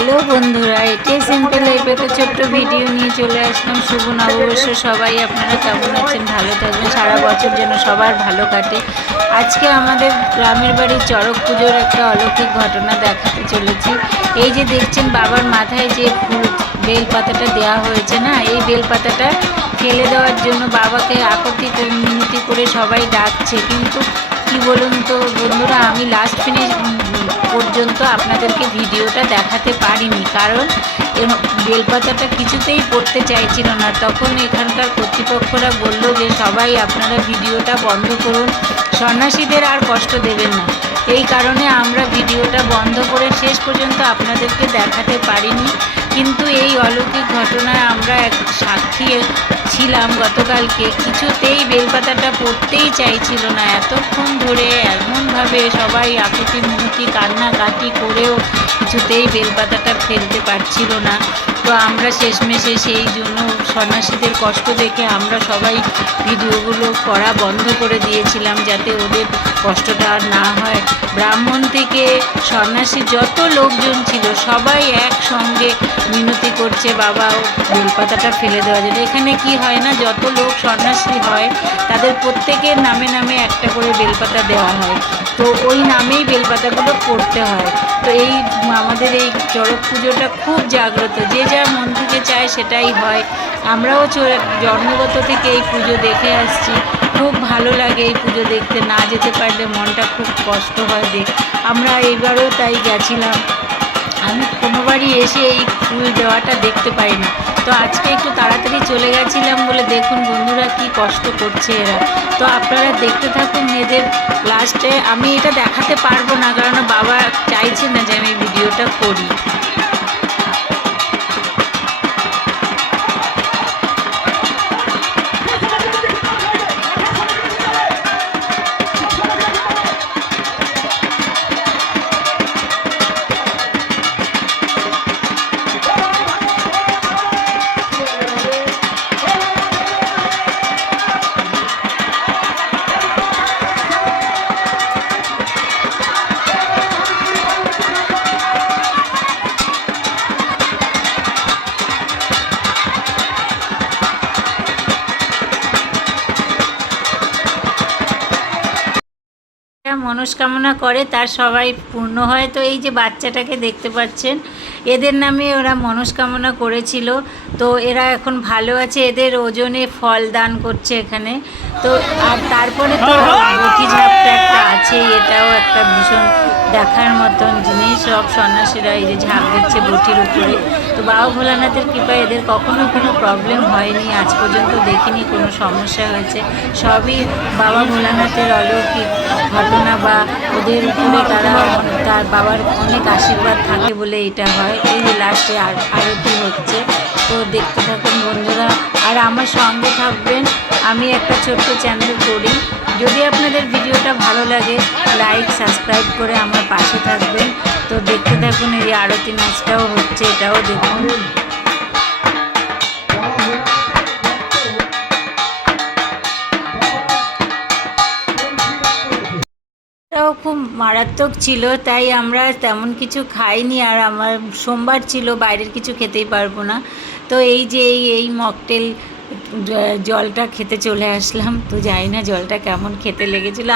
Hello বন্ধুরা, এটাই simple life একটা ছোট্ট ভিডিও নিয়ে চলে আসলাম। শুভ নববর্ষ সবাই, আপনারা কেমন আছেন? ভালো থাকবেন, সারা বছর যেন সবার ভালো কাটে। আজকে আমাদের গ্রামের বাড়ির চড়ক পুজোর একটা অলৌকিক ঘটনা দেখাতে চলেছি। এই যে দেখছেন বাবার মাথায় যে ফুল বেলপাতাটা দেওয়া হয়েছে না, এই বেলপাতাটা ফেলে দেওয়ার জন্য বাবাকে আকুতি মিনতি করে সবাই ডাকছে। কিন্তু কি বলুন তো বন্ধুরা, আমি লাস্ট পর্যন্ত আপনাদেরকে ভিডিওটা দেখাতে পারিনি, কারণ বেলপাতাটা কিছুতেই পড়তে চাইছিল না। তখন এখানকার কর্তৃপক্ষরা বলল যে সবাই আপনারা ভিডিওটা বন্ধ করুন, সন্ন্যাসীদের আর কষ্ট দেবেন না। এই কারণে আমরা ভিডিওটা বন্ধ করে শেষ পর্যন্ত আপনাদেরকে দেখাতে পারিনি। কিন্তু এই অলৌকিক ঘটনায় আমরা এক সাক্ষী ছিলাম গতকালকে। কিছুতেই বেলপাতাটা পড়তেই চাইছিল না, এতক্ষণ ধরে এমনভাবে সবাই আকুতি মিনতি কান্নাকাটি করেও কিছুতেই বেলপাতাটা ফেলতে পারছিল না। তো আমরা শেষমেশে সেই জন্য সন্ন্যাসীদের কষ্ট দেখে আমরা সবাই ভিডিওগুলো করা বন্ধ করে দিয়েছিলাম, যাতে ওদের কষ্টটা আর না হয়। ব্রাহ্মণ থেকে সন্ন্যাসী যত লোকজন ছিল সবাই একসঙ্গে মিনতি করছে বাবা বেলপাতাটা ফেলে দেওয়ার জন্য। এখানে কি হয় না, যত লোক সন্ন্যাসী হয় তাদের প্রত্যেকের নামে নামে একটা করে বেলপাতা দেওয়া হয়, তো ওই নামেই বেলপাতাগুলো পড়তে হয়। তো এই আমাদের এই চড়ক পুজোটা খুব জাগ্রত, যে যা মন থেকে চায় সেটাই হয়। আমরাও জন্মগত থেকে এই পুজো দেখে আসছি, খুব ভালো লাগে এই পুজো দেখতে। না যেতে পারলে মনটা খুব কষ্ট হয়। আমরা এইবারও তাই গেছিলাম। আমি কোনোবারই এসে এই ফুল দেওয়াটা দেখতে পাই না, তো আজকে একটু তাড়াতাড়ি চলে গেছিলাম বলে দেখুন বন্ধুরা কি কষ্ট করছে এরা। তো আপনারা দেখতে থাকুন এদের। লাস্টে আমি এটা দেখাতে পারবো না, কারণ বাবা চাইছে না যে আমি ভিডিওটা করি। মনস্কামনা করে তার সবাই পূর্ণ হয়। তো এই যে বাচ্চাটাকে দেখতে পাচ্ছেন, এদের নামে ওরা মনস্কামনা করেছিল, তো এরা এখন ভালো আছে। এদের ওজনে ফল দান করছে এখানে। তো আর তারপরে তো বটি ঝাপটা একটা আছে, এটাও একটা ভীষণ দেখার মতন জিনিস। সব সন্ন্যাসীরা এই যে ঝাঁপ দিচ্ছে বটির উপরে। তো বাবা ভোলানাথের কৃপায় এদের কখনো কোনো প্রবলেম হয়নি, আজ পর্যন্ত দেখিনি কোনো সমস্যা হয়েছে। সবই বাবা ভোলানাথের অলৌকিক ঘটনা, বা ওদের উপরে তার বাবার অনেক আশীর্বাদ থাকে বলে এটা হয়। এই যে লাস্টে আরতি হচ্ছে, তো দেখতে থাকুন বন্ধুরা, আর আমার সঙ্গে থাকবেন। আমি একটা ছোট্ট চ্যানেল করি, যদি আপনাদের ভিডিওটা ভালো লাগে লাইক সাবস্ক্রাইব করে আমার পাশে থাকবেন। তো দেখতে থাকুন, এই আরতি নাচটাও হচ্ছে, এটাও দেখুন। এটাও খুব মারাত্মক ছিল, তাই আমরা তেমন কিছু খাইনি। আর আমার সোমবার ছিল, বাইরের কিছু খেতেই পারবো না। তো এই যে এই মকটেল জলটা খেতে চলে আসলাম। তো জানি না জলটা কেমন খেতে লেগেছিলো।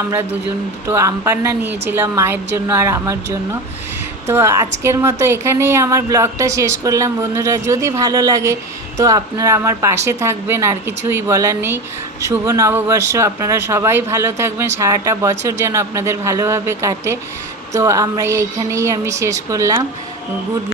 আমরা দুটো আমপান্না নিয়েছিলাম, মায়ের জন্য আর আমার জন্য। তো আজকের মতো এখানেই আমার ব্লগটা শেষ করলাম বন্ধুরা। যদি ভালো লাগে তো আপনারা আমার পাশে থাকবেন, আর কিছুই বলার নেই। শুভ নববর্ষ, আপনারা সবাই ভালো থাকবেন, সারাটা বছর যেন আপনাদের ভালোভাবে কাটে। তো আমরা এইখানেই আমি শেষ করলাম। গুড।